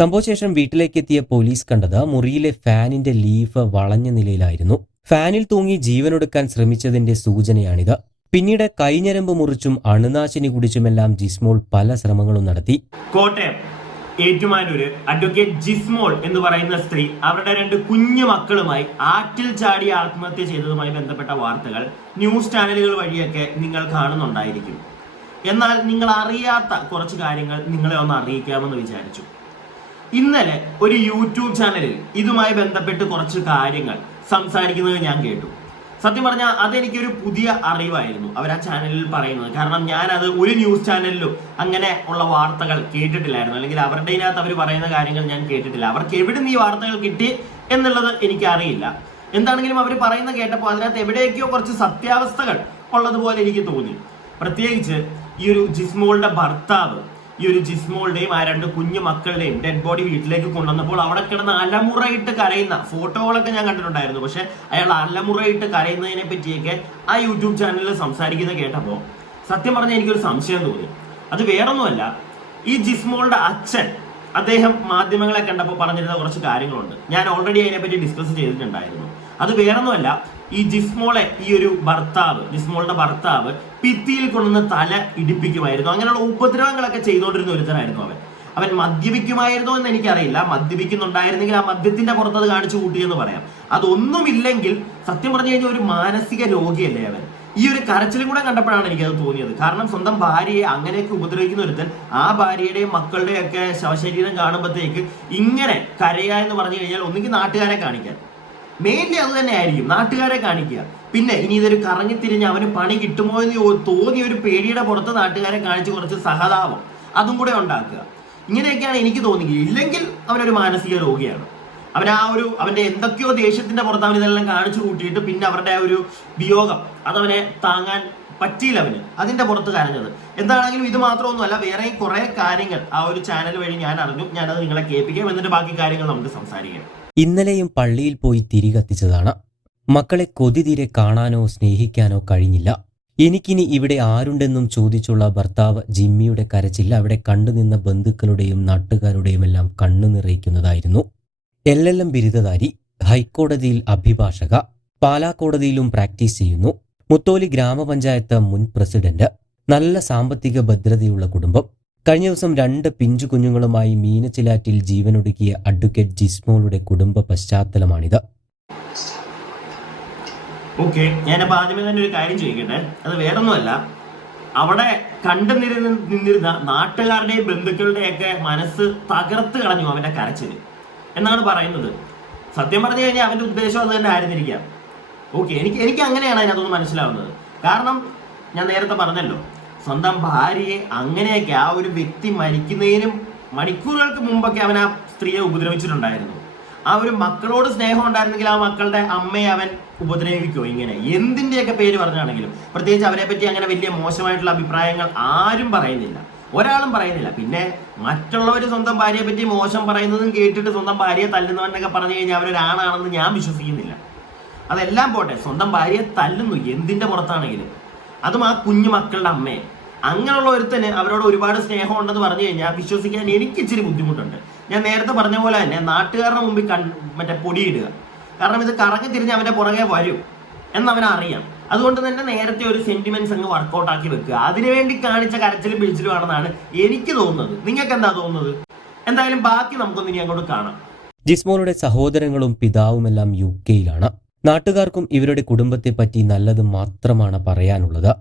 സംഭവശേഷം വീട്ടിലേക്കെത്തിയ police കണ്ടത് മുറിയിലെ ഫാനിന്റെ ലീഫ് വളഞ്ഞ നിലയിലായിരുന്നു. ഫാനിൽ തൂങ്ങി ജീവനൊടുക്കാൻ ശ്രമിച്ചതിന്റെ സൂചനയാണിത്. പിന്നീട് കൈഞ്ഞരമ്പ് മുറിച്ചും അണുനാശിനി കുടിച്ചുമെല്ലാം ജിസ്മോൾ പല ശ്രമങ്ങളും നടത്തി. കോട്ടയം ഏറ്റുമാനൂര് അഡ്വക്കേറ്റ് ജിസ്മോൾ എന്ന് പറയുന്ന സ്ത്രീ അവരുടെ 2 കുഞ്ഞു മക്കളുമായി ആറ്റിൽ ചാടി ആത്മഹത്യ ചെയ്തതുമായി ബന്ധപ്പെട്ട വാർത്തകൾ ന്യൂസ് ചാനലുകൾ വഴിയൊക്കെ നിങ്ങൾ കാണുന്നുണ്ടായിരിക്കും. എന്നാൽ നിങ്ങൾ അറിയാത്ത കുറച്ച് കാര്യങ്ങൾ നിങ്ങളെ ഒന്ന് അറിയിക്കാമെന്ന് വിചാരിച്ചു. ഇന്നലെ ഒരു യൂട്യൂബ് ചാനലിൽ ഇതുമായി ബന്ധപ്പെട്ട് കുറച്ച് കാര്യങ്ങൾ സംസാരിക്കുന്നത് ഞാൻ കേട്ടു. സത്യം പറഞ്ഞാൽ അതെനിക്കൊരു പുതിയ അറിവായിരുന്നു അവർ ആ ചാനലിൽ പറയുന്നത്. കാരണം ഞാനത് ഒരു ന്യൂസ് ചാനലിലും അങ്ങനെ ഉള്ള വാർത്തകൾ കേട്ടിട്ടില്ലായിരുന്നു, അല്ലെങ്കിൽ അവരുടെ ഇതിനകത്ത് അവർ പറയുന്ന കാര്യങ്ങൾ ഞാൻ കേട്ടിട്ടില്ല. അവർക്ക് എവിടെ നിന്ന് ഈ വാർത്തകൾ കിട്ടി എന്നുള്ളത് എനിക്കറിയില്ല. എന്താണെങ്കിലും അവർ പറയുന്ന കേട്ടപ്പോൾ അതിനകത്ത് എവിടെയൊക്കെയോ കുറച്ച് സത്യാവസ്ഥകൾ ഉള്ളതുപോലെ എനിക്ക് തോന്നി. പ്രത്യേകിച്ച് ഈ ഒരു ജിസ്മോളുടെ ഭർത്താവ് ഈ ഒരു ജിസ്മോളുടെയും ആ 2 കുഞ്ഞു മക്കളുടെയും ഡെഡ് ബോഡി വീട്ടിലേക്ക് കൊണ്ടുവന്നപ്പോൾ അവിടെ കിടന്ന് അലമുറയിട്ട് കരയുന്ന ഫോട്ടോകളൊക്കെ ഞാൻ കണ്ടിട്ടുണ്ടായിരുന്നു. പക്ഷെ അയാൾ അലമുറയിട്ട് കരയുന്നതിനെ പറ്റിയൊക്കെ ആ യൂട്യൂബ് ചാനലിൽ സംസാരിക്കുന്നത് കേട്ടപ്പോൾ സത്യം പറഞ്ഞാൽ എനിക്കൊരു സംശയം തോന്നി. അത് വേറൊന്നുമല്ല, ഈ ജിസ്മോളുടെ അച്ഛൻ അദ്ദേഹം മാധ്യമങ്ങളെ കണ്ടപ്പോൾ പറഞ്ഞിരുന്ന കുറച്ച് കാര്യങ്ങളുണ്ട്. ഞാൻ ഓൾറെഡി അതിനെപ്പറ്റി ഡിസ്കസ് ചെയ്തിട്ടുണ്ടായിരുന്നു. അത് വേറൊന്നുമല്ല, ഈ ജിസ്മോളുടെ ഭർത്താവ് ഭിത്തിയിൽ കൊണ്ടുവന്ന് തല ഇടിപ്പിക്കുമായിരുന്നു. അങ്ങനെയുള്ള ഉപദ്രവങ്ങളൊക്കെ ചെയ്തുകൊണ്ടിരുന്ന ഒരുത്തനായിരുന്നു അവൻ മദ്യപിക്കുമായിരുന്നോ എന്ന് എനിക്കറിയില്ല. മദ്യപിക്കുന്നുണ്ടായിരുന്നെങ്കിൽ ആ മദ്യത്തിന്റെ പുറത്തത് കാണിച്ചു കൂട്ടിയെന്ന് പറയാം. അതൊന്നുമില്ലെങ്കിൽ സത്യം പറഞ്ഞു കഴിഞ്ഞാൽ ഒരു മാനസിക രോഗിയല്ലേ അവൻ. ഈ ഒരു കരച്ചിലും കൂടെ കണ്ടപ്പോഴാണ് എനിക്കത് തോന്നിയത്. കാരണം സ്വന്തം ഭാര്യയെ അങ്ങനെയൊക്കെ ഉപദ്രവിക്കുന്ന ഒരുത്തൻ ആ ഭാര്യയുടെയും മക്കളുടെയും ഒക്കെ ശവശരീരം കാണുമ്പോഴത്തേക്ക് ഇങ്ങനെ കരയുക എന്ന് പറഞ്ഞു കഴിഞ്ഞാൽ ഒന്നുകിൽ നാട്ടുകാരെ കാണിക്കാൻ, മെയിൻലി അത് തന്നെ ആയിരിക്കും, നാട്ടുകാരെ കാണിക്കുക. പിന്നെ ഇനി ഇതൊരു കറങ്ങിത്തിരിഞ്ഞ് അവന് പണി കിട്ടുമോ എന്ന് തോന്നിയ ഒരു പേടിയുടെ പുറത്ത് നാട്ടുകാരെ കാണിച്ച് കുറച്ച് സഹതാപം അതും കൂടെ ഉണ്ടാക്കുക. ഇങ്ങനെയൊക്കെയാണ് എനിക്ക് തോന്നിയത്. ഇല്ലെങ്കിൽ അവനൊരു മാനസിക രോഗിയാണ്. അവന്റെ എന്തൊക്കെയോ ദേഷ്യത്തിന്റെ പുറത്ത് അവൻ ഇതെല്ലാം കാണിച്ചു കൂട്ടിയിട്ട് പിന്നെ അവരുടെ ആ ഒരു വിയോഗം അതവനെ താങ്ങാൻ പറ്റിയില്ല അവന്. അതിന്റെ പുറത്ത് കരഞ്ഞത്. എന്താണെങ്കിലും ഇത് മാത്രമൊന്നുമല്ല, വേറെ കുറെ കാര്യങ്ങൾ ആ ഒരു ചാനൽ വഴി ഞാൻ അറിഞ്ഞു. ഞാനത് നിങ്ങളെ കേൾപ്പിക്കാം, എന്നിട്ട് ബാക്കി കാര്യങ്ങൾ നമുക്ക് സംസാരിക്കാം. ഇന്നലെയും പള്ളിയിൽ പോയി തിരി കത്തിച്ചതാണ്. മക്കളെ കൊതിതീരെ കാണാനോ സ്നേഹിക്കാനോ കഴിഞ്ഞില്ല. എനിക്കിനി ഇവിടെ ആരുണ്ടെന്നും ചോദിച്ചുള്ള ഭർത്താവ് ജിമ്മിയുടെ കരച്ചിൽ അവിടെ കണ്ടുനിന്ന ബന്ധുക്കളുടെയും നാട്ടുകാരുടെയും എല്ലാം കണ്ണു നിറയിക്കുന്നതായിരുന്നു. LLM ബിരുദധാരി, ഹൈക്കോടതിയിൽ അഭിഭാഷക, പാലാ കോടതിയിലും പ്രാക്ടീസ് ചെയ്യുന്നു. മുത്തോലി ഗ്രാമപഞ്ചായത്ത് മുൻ പ്രസിഡന്റ്, നല്ല സാമ്പത്തിക ഭദ്രതയുള്ള കുടുംബം. കഴിഞ്ഞ ദിവസം 2 പിഞ്ചു കുഞ്ഞുങ്ങളുമായി മീനച്ചിലാറ്റിൽ ജീവനൊടുക്കിയ അഡ്വക്കേറ്റ് ജിസ്മോളുടെ കുടുംബ പശ്ചാത്തലമാണിത്. ഓക്കെ, ഞാനപ്പോൾ ആദ്യമേ തന്നെ ഒരു കാര്യം ചോദിക്കട്ടെ. അത് വേറൊന്നുമല്ല, അവിടെ കണ്ടു നിന്നിരുന്ന നാട്ടുകാരുടെയും ബന്ധുക്കളുടെയൊക്കെ മനസ്സ് തകർത്ത് കളഞ്ഞു അവന്റെ കരച്ചിൽ എന്നാണ് പറയുന്നത്. സത്യം പറഞ്ഞു കഴിഞ്ഞാൽ അവന്റെ ഉദ്ദേശം അത് തന്നെ ആയിരുന്നിരിക്കാം. ഓക്കെ, എനിക്ക് അങ്ങനെയാണ് അതിനകത്തൊന്ന് മനസ്സിലാവുന്നത്. കാരണം ഞാൻ നേരത്തെ പറഞ്ഞല്ലോ, സ്വന്തം ഭാര്യയെ അങ്ങനെയൊക്കെ ആ ഒരു വ്യക്തി മരിക്കുന്നതിനും മണിക്കൂറുകൾക്ക് മുമ്പൊക്കെ അവൻ ആ സ്ത്രീയെ ഉപദ്രവിച്ചിട്ടുണ്ടായിരുന്നു. ആ ഒരു മക്കളോട് സ്നേഹം ഉണ്ടായിരുന്നെങ്കിൽ ആ മക്കളുടെ അമ്മയെ അവൻ ഉപദ്രവിക്കുമോ ഇങ്ങനെ എന്തിൻ്റെയൊക്കെ പേര് പറഞ്ഞാണെങ്കിലും? പ്രത്യേകിച്ച് അവരെ പറ്റി അങ്ങനെ വലിയ മോശമായിട്ടുള്ള അഭിപ്രായങ്ങൾ ആരും പറയുന്നില്ല, ഒരാളും പറയുന്നില്ല. പിന്നെ മറ്റുള്ളവർ സ്വന്തം ഭാര്യയെ പറ്റി മോശം പറയുന്നതും കേട്ടിട്ട് സ്വന്തം ഭാര്യയെ തല്ലുന്നവനൊക്കെ പറഞ്ഞു കഴിഞ്ഞാൽ അവരൊരാണാണെന്ന് ഞാൻ വിശ്വസിക്കുന്നില്ല. അതെല്ലാം പോട്ടെ, സ്വന്തം ഭാര്യയെ തല്ലുന്നു എന്തിൻ്റെ പുറത്താണെങ്കിലും, അതും ആ കുഞ്ഞു മക്കളുടെ അമ്മയെ. അങ്ങനെയുള്ള ഒരുത്തന് അവരോട് ഒരുപാട് സ്നേഹം ഉണ്ടെന്ന് പറഞ്ഞു കഴിഞ്ഞാൽ വിശ്വസിക്കാൻ എനിക്ക് ഇച്ചിരി ബുദ്ധിമുട്ടുണ്ട്. ഞാൻ നേരത്തെ പറഞ്ഞ പോലെ തന്നെ നാട്ടുകാരുടെ മുമ്പിൽ പൊടിയിടുക. കാരണം ഇത് കറങ്ങി തിരിഞ്ഞ് അവൻ്റെ പുറകെ വരും എന്നവനറിയാം. അതുകൊണ്ട് തന്നെ നേരത്തെ ഒരു സെന്റിമെന്റ്സ് അങ്ങ് വർക്കൗട്ട് ആക്കി വെക്കുക. അതിനുവേണ്ടി കാണിച്ച കരച്ചിലും പിടിച്ചിലും ആണെന്നാണ് എനിക്ക് തോന്നുന്നത്. നിങ്ങൾക്ക് എന്താ തോന്നുന്നത്? എന്തായാലും ബാക്കി നമുക്കൊന്ന് ഇനി അങ്ങോട്ട് കാണാം. ജിസ്മോളുടെ സഹോദരങ്ങളും പിതാവുമെല്ലാം UK-യിലാണ്. നാട്ടുകാർക്കും ഇവരുടെ കുടുംബത്തെപ്പറ്റി നല്ലത് മാത്രമാണ് പറയാനുള്ളത്.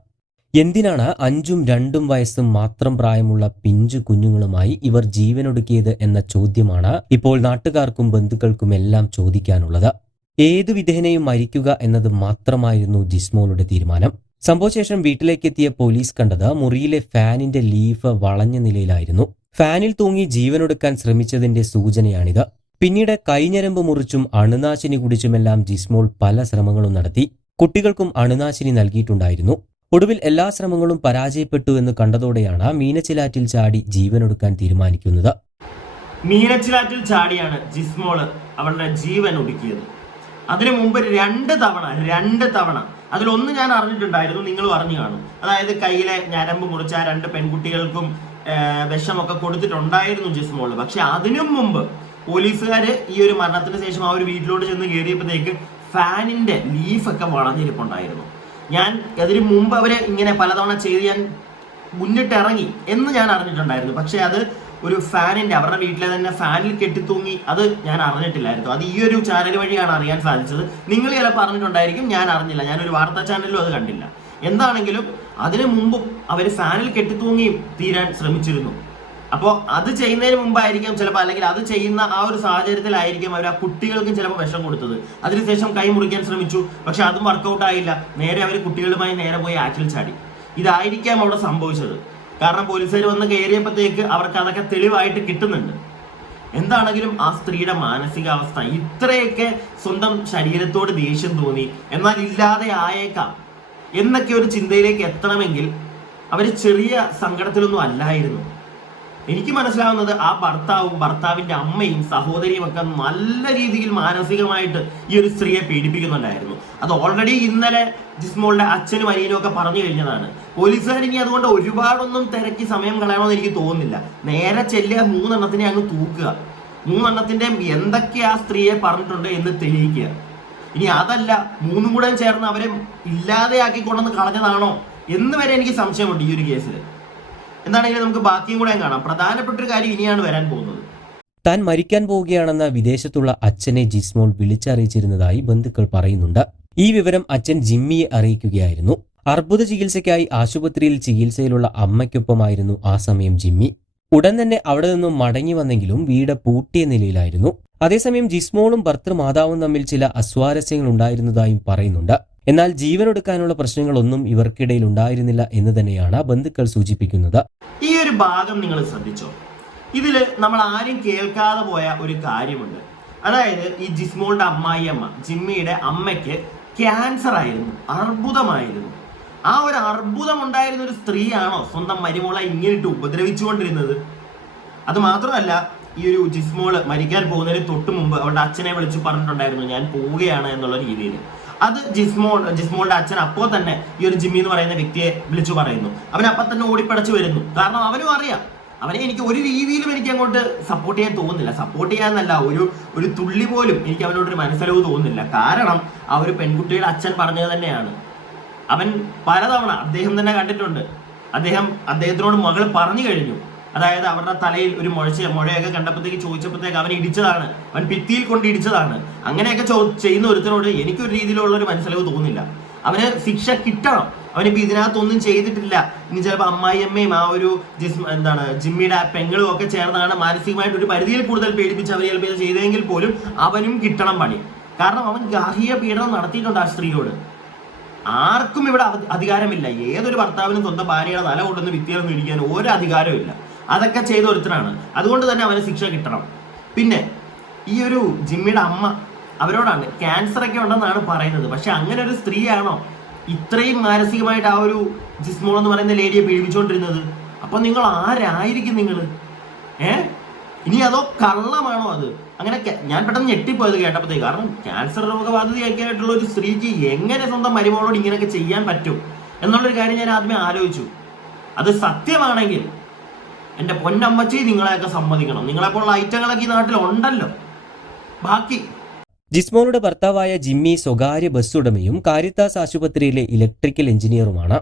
എന്തിനാണ് 5ഉം 2ഉം വയസ്സും മാത്രം പ്രായമുള്ള പിഞ്ചു കുഞ്ഞുങ്ങളുമായി ഇവർ ജീവനൊടുക്കിയത് എന്ന ചോദ്യമാണ് ഇപ്പോൾ നാട്ടുകാർക്കും ബന്ധുക്കൾക്കും എല്ലാം ചോദിക്കാനുള്ളത്. ഏതു വിധേനയും മരിക്കുക എന്നത് മാത്രമായിരുന്നു ജിസ്മോളുടെ തീരുമാനം. സംഭവശേഷം വീട്ടിലേക്കെത്തിയ പോലീസ് കണ്ടത് മുറിയിലെ ഫാനിന്റെ ലീഫ് വളഞ്ഞ നിലയിലായിരുന്നു. ഫാനിൽ തൂങ്ങി ജീവനൊടുക്കാൻ ശ്രമിച്ചതിന്റെ സൂചനയാണിത്. പിന്നീട് കൈഞ്ഞരമ്പ് മുറിച്ചും അണുനാശിനി കുടിച്ചുമെല്ലാം ജിസ്മോൾ പല ശ്രമങ്ങളും നടത്തി. കുട്ടികൾക്കും അണുനാശിനി നൽകിയിട്ടുണ്ടായിരുന്നു. ഒടുവിൽ എല്ലാ ശ്രമങ്ങളും പരാജയപ്പെട്ടു എന്ന് കണ്ടതോടെയാണ് മീനച്ചിലാറ്റിൽ ചാടി ജീവനൊടുക്കാൻ തീരുമാനിക്കുന്നത്. മീനച്ചിലാറ്റിൽ ചാടിയാണ് ജിസ്മോള് അവളുടെ ജീവൻ ഒടുക്കിയത്. അതിനു മുമ്പ് രണ്ട് തവണ അതിലൊന്ന് ഞാൻ അറിഞ്ഞിട്ടുണ്ടായിരുന്നു, നിങ്ങൾ അറിഞ്ഞു കാണും. അതായത് കയ്യിലെ ഞരമ്പ് മുറിച്ച 2 പെൺകുട്ടികൾക്കും വിഷമൊക്കെ കൊടുത്തിട്ടുണ്ടായിരുന്നു ജിസ്മോള്. പക്ഷെ അതിനും മുമ്പ് പോലീസുകാര് ഈ ഒരു മരണത്തിന് ശേഷം ആ ഒരു വീട്ടിലോട്ട് ചെന്ന് കയറിയപ്പോഴത്തേക്ക് ഫാനിന്റെ ലീഫൊക്കെ വളഞ്ഞിരിപ്പുണ്ടായിരുന്നു. ഞാൻ അതിന് മുമ്പ് അവരെ ഇങ്ങനെ പലതവണ ചെയ്ത് ഞാൻ മുന്നിട്ടിറങ്ങി എന്ന് ഞാൻ അറിഞ്ഞിട്ടുണ്ടായിരുന്നു. പക്ഷെ അത് ഒരു ഫാനിന്റെ അവരുടെ വീട്ടിലെ തന്നെ ഫാനിൽ കെട്ടിത്തൂങ്ങി അത് ഞാൻ അറിഞ്ഞിട്ടില്ലായിരുന്നു. അത് ഈ ഒരു ചാനൽ വഴിയാണ് അറിയാൻ സാധിച്ചത്. നിങ്ങൾ ചിലപ്പോൾ പറഞ്ഞിട്ടുണ്ടായിരിക്കും, ഞാൻ അറിഞ്ഞില്ല. ഞാനൊരു വാർത്താ ചാനലിലും അത് കണ്ടില്ല. എന്താണെങ്കിലും അതിനു മുമ്പും അവർ ഫാനിൽ കെട്ടിത്തൂങ്ങിയും തീരാൻ ശ്രമിച്ചിരുന്നു. അപ്പോൾ അത് ചെയ്യുന്നതിന് മുമ്പായിരിക്കാം ചിലപ്പോൾ, അല്ലെങ്കിൽ അത് ചെയ്യുന്ന ആ ഒരു സാഹചര്യത്തിലായിരിക്കും അവർ ആ കുട്ടികൾക്കും ചിലപ്പോൾ വിഷം കൊടുത്തത്. അതിനുശേഷം കൈ മുറിക്കാൻ ശ്രമിച്ചു, പക്ഷെ അതും വർക്കൗട്ട് ആയില്ല. നേരെ അവർ കുട്ടികളുമായി നേരെ പോയി ആറ്റിൽ ചാടി. ഇതായിരിക്കാം അവിടെ സംഭവിച്ചത്. കാരണം പോലീസുകാർ വന്ന് കയറിയപ്പോഴത്തേക്ക് അവർക്ക് അതൊക്കെ തെളിവായിട്ട് കിട്ടുന്നുണ്ട്. എന്താണെങ്കിലും ആ സ്ത്രീയുടെ മാനസികാവസ്ഥ, ഇത്രയൊക്കെ സ്വന്തം ശരീരത്തോട് ദേഷ്യം തോന്നി എന്നാൽ ഇല്ലാതെ ആയേക്കാം എന്നൊക്കെ ഒരു ചിന്തയിലേക്ക് എത്തണമെങ്കിൽ അവർ ചെറിയ സങ്കടത്തിലൊന്നും അല്ലായിരുന്നു. എനിക്ക് മനസ്സിലാവുന്നത് ആ ഭർത്താവും ഭർത്താവിന്റെ അമ്മയും സഹോദരിയും ഒക്കെ നല്ല രീതിയിൽ മാനസികമായിട്ട് ഈ ഒരു സ്ത്രീയെ പീഡിപ്പിക്കുന്നുണ്ടായിരുന്നു. അത് ഓൾറെഡി ഇന്നലെ ജിസ്മോളുടെ അച്ഛനും അനിയനും ഒക്കെ പറഞ്ഞു കഴിഞ്ഞതാണ്. പോലീസുകാർ ഇനി അതുകൊണ്ട് ഒരുപാടൊന്നും തിരക്കി സമയം കളയണമെന്ന് എനിക്ക് തോന്നുന്നില്ല. നേരെ ചെല്ലുക, 3 എണ്ണത്തിനെ അങ്ങ് തൂക്കുക, 3 എണ്ണത്തിന്റെ എന്തൊക്കെ ആ സ്ത്രീയെ പറഞ്ഞിട്ടുണ്ട് എന്ന് തെളിയിക്കുക. ഇനി അതല്ല 3 കൂടെ ചേർന്ന് അവരെ ഇല്ലാതെയാക്കി കൊണ്ടുവന്ന് കളഞ്ഞതാണോ എന്ന് വരെ എനിക്ക് സംശയമുണ്ട് ഈ ഒരു കേസിൽ. എന്താണെങ്കിലും നമുക്ക് ബാക്കിയും കൂടെ കാണാം. പ്രധാനപ്പെട്ട ഒരു കാര്യം ഇനിയാണ് വരാൻ പോകുന്നത്. താൻ മരിക്കാൻ പോവുകയാണെന്ന വിദേശത്തുള്ള അച്ഛനെ ജിസ്മോൾ വിളിച്ചറിയിച്ചിരുന്നതായി ബന്ധുക്കൾ പറയുന്നുണ്ട്. ഈ വിവരം അച്ഛൻ ജിമ്മിയെ അറിയിക്കുകയായിരുന്നു. അർബുദ ചികിത്സയ്ക്കായി ആശുപത്രിയിൽ ചികിത്സയിലുള്ള അമ്മയ്ക്കൊപ്പമായിരുന്നു ആ സമയം ജിമ്മി. ഉടൻ തന്നെ അവിടെ നിന്നും മടങ്ങി വന്നെങ്കിലും വീട് പൂട്ടിയ നിലയിലായിരുന്നു. അതേസമയം ജിസ്മോളും ഭർത്തൃമാതാവും തമ്മിൽ ചില അസ്വാരസ്യങ്ങൾ ഉണ്ടായിരുന്നതായും പറയുന്നുണ്ട്. എന്നാൽ ജീവനൊടുക്കാനുള്ള പ്രശ്നങ്ങളൊന്നും ഇവർക്കിടയിൽ ഉണ്ടായിരുന്നില്ല എന്ന് തന്നെയാണ് ബന്ധുക്കൾ സൂചിപ്പിക്കുന്നത്. ഈ ഒരു ഭാഗം നിങ്ങൾ ശ്രദ്ധിച്ചോ? ഇതില് നമ്മൾ ആരും കേൾക്കാതെ പോയ ഒരു കാര്യമുണ്ട്. അതായത് ഈ ജിസ്മോളുടെ അമ്മായിയമ്മ ജിമ്മിയുടെ അമ്മയ്ക്ക് ക്യാൻസർ ആയിരുന്നു, അർബുദമായിരുന്നു. ആ ഒരു അർബുദം ഉണ്ടായിരുന്ന ഒരു സ്ത്രീയാണോ സ്വന്തം മരുമോളെ ഇങ്ങനെയിട്ട് ഉപദ്രവിച്ചുകൊണ്ടിരുന്നത്? അത് മാത്രമല്ല, ഈ ഒരു ജിസ്മോള് മരിക്കാൻ പോകുന്നതിന് തൊട്ട് മുമ്പ് അവളുടെ അച്ഛനെ വിളിച്ചു പറഞ്ഞിട്ടുണ്ടായിരുന്നു ഞാൻ പോവുകയാണ് എന്നുള്ള രീതിയിൽ. അത് ജിസ്മോളുടെ അച്ഛൻ അപ്പോൾ തന്നെ ഈ ഒരു ജിമ്മി എന്ന് പറയുന്ന വ്യക്തിയെ വിളിച്ചു പറയുന്നു. അവൻ അപ്പം തന്നെ ഓടിപ്പടച്ചു വരുന്നു. കാരണം അവനും അറിയാം, അവനെ എനിക്ക് ഒരു രീതിയിലും എനിക്ക് അങ്ങോട്ട് സപ്പോർട്ട് ചെയ്യാൻ തോന്നുന്നില്ല. സപ്പോർട്ട് ചെയ്യാന്നല്ല, ഒരു തുള്ളി പോലും എനിക്ക് അവനോടൊരു മനസ്സലവ് തോന്നുന്നില്ല. കാരണം ആ ഒരു പെൺകുട്ടിയുടെ അച്ഛൻ പറഞ്ഞത് തന്നെയാണ്. അവൻ പലതവണ അദ്ദേഹം തന്നെ കണ്ടിട്ടുണ്ട്. അദ്ദേഹത്തിനോട് മകൾ പറഞ്ഞു കഴിഞ്ഞു. അതായത് അവരുടെ തലയിൽ ഒരു മുഴയൊക്കെ കണ്ടപ്പോഴത്തേക്ക് ചോദിച്ചപ്പോഴത്തേക്ക് അവൻ ഇടിച്ചതാണ്, അവൻ ഭിത്തിയിൽ കൊണ്ട് ഇടിച്ചതാണ്. അങ്ങനെയൊക്കെ ചെയ്യുന്ന ഒരുത്തനോട് എനിക്കൊരു രീതിയിലുള്ള ഒരു മനസ്സിലാവ് തോന്നില്ല. അവന് ശിക്ഷ കിട്ടണം. അവനിപ്പോൾ ഇതിനകത്തൊന്നും ചെയ്തിട്ടില്ല. ഇനി ചിലപ്പോൾ അമ്മായിയമ്മയും ആ ഒരു ജിമ്മിയുടെ പെങ്ങളും ഒക്കെ ചേർന്നാണ് മാനസികമായിട്ട് ഒരു പരിധിയിൽ കൂടുതൽ പേടിപ്പിച്ച് അവർ ചിലപ്പോൾ ഇത് ചെയ്തെങ്കിൽ പോലും അവനും കിട്ടണം പണി. കാരണം അവൻ ഗാർഹിക പീഡനം നടത്തിയിട്ടുണ്ട് ആ സ്ത്രീയോട്. ആർക്കും ഇവിടെ അധികാരമില്ല. ഏതൊരു ഭർത്താവിനും സ്വന്തം ഭാര്യയുടെ തല കൊണ്ടുവന്ന് ഭിത്തിയിലൊന്നും ഇടിക്കാൻ ഒരു അധികാരവും ഇല്ല. അതൊക്കെ ചെയ്ത ഒരുത്തനാണ്. അതുകൊണ്ട് തന്നെ അവന് ശിക്ഷ കിട്ടണം. പിന്നെ ഈ ഒരു ജിമ്മിയുടെ അമ്മ അവരോടാണ് ക്യാൻസർ ഒക്കെ ഉണ്ടെന്നാണ് പറയുന്നത്. പക്ഷെ അങ്ങനെ ഒരു സ്ത്രീയാണോ ഇത്രയും മാനസികമായിട്ട് ആ ഒരു ജിസ്മോൾ എന്ന് പറയുന്ന ലേഡിയെ പീഡിപ്പിച്ചുകൊണ്ടിരുന്നത്? അപ്പൊ നിങ്ങൾ ആരായിരിക്കും നിങ്ങൾ? ഇനി അതോ കള്ളമാണോ അത്? അങ്ങനെ ഞാൻ പെട്ടെന്ന് ഞെട്ടിപ്പോയത് കേട്ടപ്പോഴത്തേക്ക്. കാരണം ക്യാൻസർ രോഗബാധിതയൊക്കെ ആയിട്ടുള്ള ഒരു സ്ത്രീക്ക് എങ്ങനെ സ്വന്തം മരുമകളോട് ഇങ്ങനെയൊക്കെ ചെയ്യാൻ പറ്റും എന്നുള്ളൊരു കാര്യം ഞാൻ ആദ്യമേ ആലോചിച്ചു. അത് സത്യമാണെങ്കിൽ എൻ്റെ പൊന്നമ്മച്ചി നിങ്ങളെയൊക്കെ സമ്മതിക്കണം. നിങ്ങളെപ്പോലുള്ള ഐറ്റങ്ങളൊക്കെ ഈ നാട്ടിൽ ഉണ്ടല്ലോ. ബാക്കി ജിസ്മോളുടെ ഭർത്താവായ ജിമ്മി സ്വകാര്യ ബസ് ഉടമയും കാരിത്താസ് ആശുപത്രിയിലെ ഇലക്ട്രിക്കൽ എഞ്ചിനീയറുമാണ്.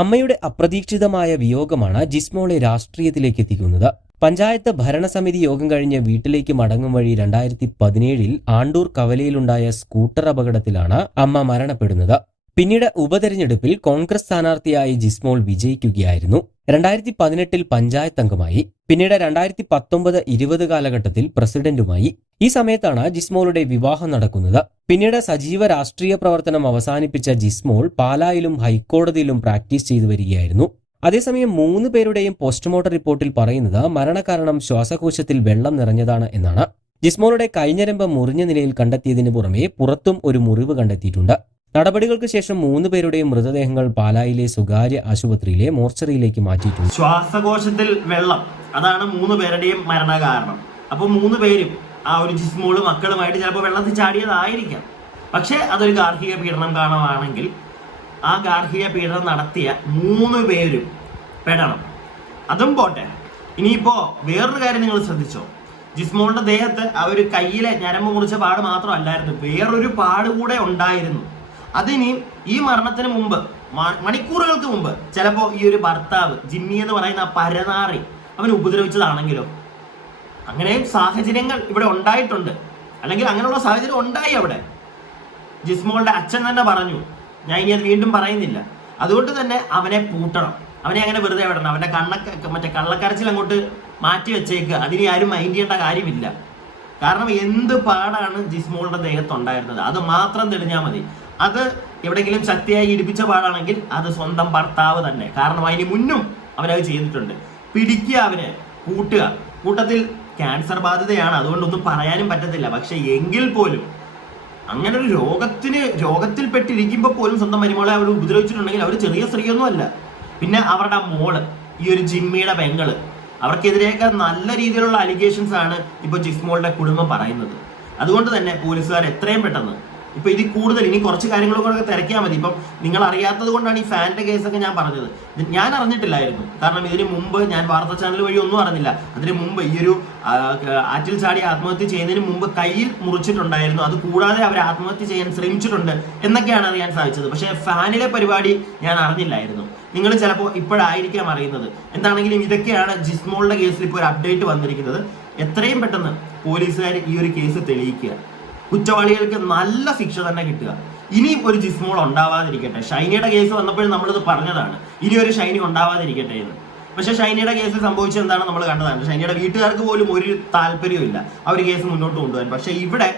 അമ്മയുടെ അപ്രതീക്ഷിതമായ വിയോഗമാണ് ജിസ്മോളെ രാഷ്ട്രീയത്തിലേക്ക് എത്തിക്കുന്നത്. പഞ്ചായത്ത് ഭരണസമിതി യോഗം കഴിഞ്ഞ് വീട്ടിലേക്ക് മടങ്ങും വഴി 2017 ആണ്ടൂർ കവലയിലുണ്ടായ സ്കൂട്ടർ അപകടത്തിലാണ് അമ്മ മരണപ്പെടുന്നത്. പിന്നീട് ഉപതെരഞ്ഞെടുപ്പിൽ കോൺഗ്രസ് സ്ഥാനാർത്ഥിയായി ജിസ്മോൾ വിജയിക്കുകയായിരുന്നു. 2018 പഞ്ചായത്ത് അംഗമായി. പിന്നീട് 2019-20 കാലഘട്ടത്തിൽ പ്രസിഡന്റുമായി. ഈ സമയത്താണ് ജിസ്മോളുടെ വിവാഹം നടക്കുന്നത്. പിന്നീട് സജീവ രാഷ്ട്രീയ പ്രവർത്തനം അവസാനിപ്പിച്ച ജിസ്മോൾ പാലായിലും ഹൈക്കോടതിയിലും പ്രാക്ടീസ് ചെയ്തു വരികയായിരുന്നു. അതേസമയം 3 പേരുടെയും പോസ്റ്റ്മോർട്ടം റിപ്പോർട്ടിൽ പറയുന്നത് മരണകാരണം ശ്വാസകോശത്തിൽ വെള്ളം നിറഞ്ഞതാണ് എന്നാണ്. ജിസ്മോളുടെ കൈഞ്ഞരമ്പ് മുറിഞ്ഞ നിലയിൽ കണ്ടെത്തിയതിനു പുറമെ പുറത്തും ഒരു മുറിവ് കണ്ടെത്തിയിട്ടുണ്ട്. നടപടികൾക്ക് ശേഷം 3 പേരുടെയും മൃതദേഹങ്ങൾ പാലായിലെ സ്വകാര്യ ആശുപത്രിയിലെ മോർച്ചറിയിലേക്ക് മാറ്റിയിട്ടുണ്ട്. ശ്വാസകോശത്തിൽ വെള്ളം, അതാണ് 3 പേരുടെയും മരണകാരണം. അപ്പൊ 3 പേരും ആ ഒരു ജിസ്മോളും മക്കളുമായിട്ട് ചിലപ്പോൾ വെള്ളത്തിൽ ചാടിയതായിരിക്കാം. പക്ഷെ അതൊരു ഗാർഹിക പീഡനം കാണുവാണെങ്കിൽ ആ ഗാർഹിക പീഡനം നടത്തിയ 3 പേരും പെടണം. അതും പോട്ടെ, ഇനിയിപ്പോ വേറൊരു കാര്യം നിങ്ങൾ ശ്രദ്ധിച്ചോ, ജിസ്മോളുടെ ദേഹത്ത് ആ ഒരു കയ്യിലെ ഞരമ്പ് മുറിച്ച പാട് മാത്രമല്ലായിരുന്നു, വേറൊരു പാട് കൂടെ ഉണ്ടായിരുന്നു. അതിനി ഈ മരണത്തിന് മുമ്പ് മണിക്കൂറുകൾക്ക് മുമ്പ് ചിലപ്പോ ഈ ഒരു ഭർത്താവ് ജിമ്മി എന്ന് പറയുന്ന ആ പരനാറി അവൻ ഉപദ്രവിച്ചതാണെങ്കിലോ? അങ്ങനെയും സാഹചര്യങ്ങൾ ഇവിടെ ഉണ്ടായിട്ടുണ്ട്, അല്ലെങ്കിൽ അങ്ങനെയുള്ള സാഹചര്യം ഉണ്ടായി അവിടെ. ജിസ്മോളുടെ അച്ഛൻ തന്നെ പറഞ്ഞു, ഞാൻ ഇനി അത് വീണ്ടും പറയുന്നില്ല. അതുകൊണ്ട് തന്നെ അവനെ പൂട്ടണം, അവനെ അങ്ങനെ വെറുതെ വിടണം, അവന്റെ മറ്റേ കള്ളക്കരച്ചിൽ അങ്ങോട്ട് മാറ്റി വെച്ചേക്ക്, അതിനി ആരും മൈൻഡ് ചെയ്യേണ്ട കാര്യമില്ല. കാരണം എന്ത് പാടാണ് ജിസ്മോളുടെ ദേഹത്തുണ്ടായിരുന്നത്, അത് മാത്രം തെളിഞ്ഞാൽ മതി. അത് എവിടെയെങ്കിലും ശക്തിയായി ഇടിപ്പിച്ച പാടാണെങ്കിൽ അത് സ്വന്തം ഭർത്താവ് തന്നെ, കാരണം അതിന് മുന്നും അവനത് ചെയ്തിട്ടുണ്ട്. പിടിക്കുക, അവനെ കൂട്ടുക. കൂട്ടത്തിൽ ക്യാൻസർ ബാധിതയാണ്, അതുകൊണ്ടൊന്നും പറയാനും പറ്റത്തില്ല. പക്ഷെ എങ്കിൽ പോലും അങ്ങനെ ഒരു രോഗത്തിൽ പെട്ടിരിക്കുമ്പോൾ പോലും സ്വന്തം മരുമോളെ അവർ ഉപദ്രവിച്ചിട്ടുണ്ടെങ്കിൽ അവർ ചെറിയ സ്ത്രീയൊന്നും അല്ല. പിന്നെ അവരുടെ മോള്, ഈ ഒരു ജിമ്മിയുടെ പെങ്ങള്, അവർക്കെതിരെയൊക്കെ നല്ല രീതിയിലുള്ള അലിഗേഷൻസ് ആണ് ഇപ്പോൾ ജിസ്മോളുടെ കുടുംബം പറയുന്നത്. അതുകൊണ്ട് തന്നെ പോലീസുകാർ എത്രയും പെട്ടെന്ന് ഇപ്പൊ ഇതിൽ കൂടുതൽ ഇനി കുറച്ച് കാര്യങ്ങളൊക്കെ തിരക്കിയാൽ മതി. ഇപ്പം നിങ്ങൾ അറിയാത്തത് കൊണ്ടാണ് ഈ ഫാനിന്റെ കേസൊക്കെ ഞാൻ പറഞ്ഞത്. ഞാൻ അറിഞ്ഞിട്ടില്ലായിരുന്നു, കാരണം ഇതിന് മുമ്പ് ഞാൻ വാർത്താ ചാനൽ വഴി ഒന്നും അറിഞ്ഞില്ല. അതിന് മുമ്പ് ഈ ഒരു ആറ്റിൽ ചാടി ആത്മഹത്യ ചെയ്യുന്നതിന് മുമ്പ് കയ്യിൽ മുറിച്ചിട്ടുണ്ടായിരുന്നു, അത് കൂടാതെ അവർ ആത്മഹത്യ ചെയ്യാൻ ശ്രമിച്ചിട്ടുണ്ട് എന്നൊക്കെയാണ് അറിയാൻ സാധിച്ചത്. പക്ഷേ ഫാനിലെ പരിപാടി ഞാൻ അറിഞ്ഞില്ലായിരുന്നു. നിങ്ങൾ ചിലപ്പോൾ ഇപ്പോഴായിരിക്കാം അറിയുന്നത്. എന്താണെങ്കിലും ഇതൊക്കെയാണ് ജിസ്മോളുടെ കേസിൽ ഇപ്പോൾ ഒരു അപ്ഡേറ്റ് വന്നിരിക്കുന്നത്. എത്രയും പെട്ടെന്ന് പോലീസുകാർ ഈ ഒരു കേസ് തെളിയിക്കുക, കുറ്റവാളികൾക്ക് നല്ല ശിക്ഷ തന്നെ കിട്ടുക. ഇനിയും ഒരു ജിസ്മോൾ ഉണ്ടാവാതിരിക്കട്ടെ. ഷൈനിയുടെ കേസ് വന്നപ്പോഴും നമ്മളിത് പറഞ്ഞതാണ്, ഇനി ഒരു ഷൈനി ഉണ്ടാവാതിരിക്കട്ടെ എന്ന്. പക്ഷെ ഷൈനിയുടെ കേസിൽ സംഭവിച്ചത് എന്താണ് നമ്മൾ കണ്ടതാണ്. ഷൈനിയുടെ വീട്ടുകാർക്ക് പോലും ഒരു താല്പര്യമില്ല ആ ഒരു കേസ് മുന്നോട്ട് കൊണ്ടുപോകാൻ. പക്ഷെ ഇവിടെ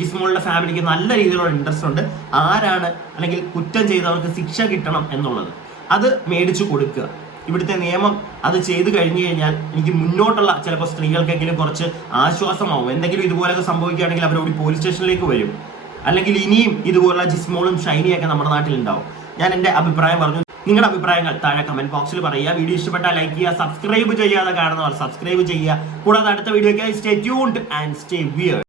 ജിസ്മോളുടെ ഫാമിലിക്ക് നല്ല രീതിയിലുള്ള ഇൻട്രസ്റ്റ് ഉണ്ട്, ആരാണ് അല്ലെങ്കിൽ കുറ്റം ചെയ്തവർക്ക് ശിക്ഷ കിട്ടണം എന്നുള്ളത്. അത് മേടിച്ചു കൊടുക്കുക. ഇവിടുത്തെ നിയമം അത് ചെയ്തു കഴിഞ്ഞു കഴിഞ്ഞാൽ എനിക്ക് മുന്നോട്ടുള്ള ചിലപ്പോൾ സ്ത്രീകൾക്കെങ്കിലും കുറച്ച് ആശ്വാസമാവും. എന്തെങ്കിലും ഇതുപോലൊക്കെ സംഭവിക്കുകയാണെങ്കിൽ അവരോട് പോലീസ് സ്റ്റേഷനിലേക്ക് വരും. അല്ലെങ്കിൽ ഇനിയും ഇതുപോലുള്ള ജിസ്മോളും ഷൈനിയൊക്കെ നമ്മുടെ നാട്ടിലുണ്ടാവും. ഞാൻ എൻ്റെ അഭിപ്രായം പറഞ്ഞു. നിങ്ങളുടെ അഭിപ്രായങ്ങൾ താഴെ കമന്റ് ബോക്സിൽ പറയുക. വീഡിയോ ഇഷ്ടപ്പെട്ടാൽ ലൈക്ക് ചെയ്യുക, സബ്സ്ക്രൈബ് ചെയ്യാതെ കാണുന്നവർ സബ്സ്ക്രൈബ് ചെയ്യുക. കൂടാതെ അടുത്ത വീഡിയോയ്ക്കായി stay tuned and stay weird.